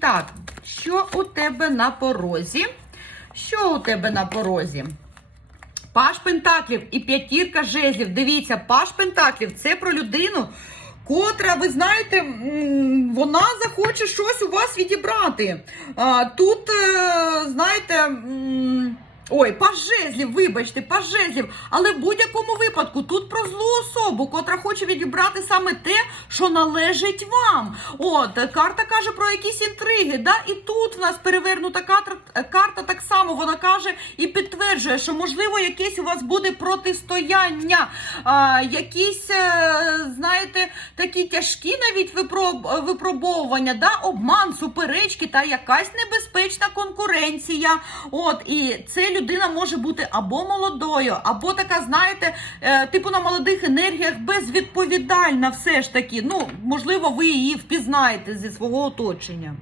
Так, що у тебе на порозі? Що у тебе на порозі? Паш Пентаклів і п'ятірка жезлів. Дивіться, Паш Пентаклів це про людину, котра, ви знаєте, вона захоче щось у вас відібрати. Тут, е, знаєте. Ой, паж вибачте, паж. Але в будь-якому випадку тут про злу особу, котра хоче відібрати саме те, що належить вам. От, карта каже про якісь інтриги. Да? І тут в нас перевернута карта, карта так само. Вона каже і підтверджує, що можливо якесь у вас буде протистояння, а, якісь, е, знаєте, такі тяжкі навіть випроб- випробовування, да? обман, суперечки та якась небезпечна конкуренція. От, і це людина може бути або молодою, або така, знаєте, е, типу на молодих енергіях безвідповідальна все ж таки. Ну, можливо, ви її впізнаєте зі свого оточення.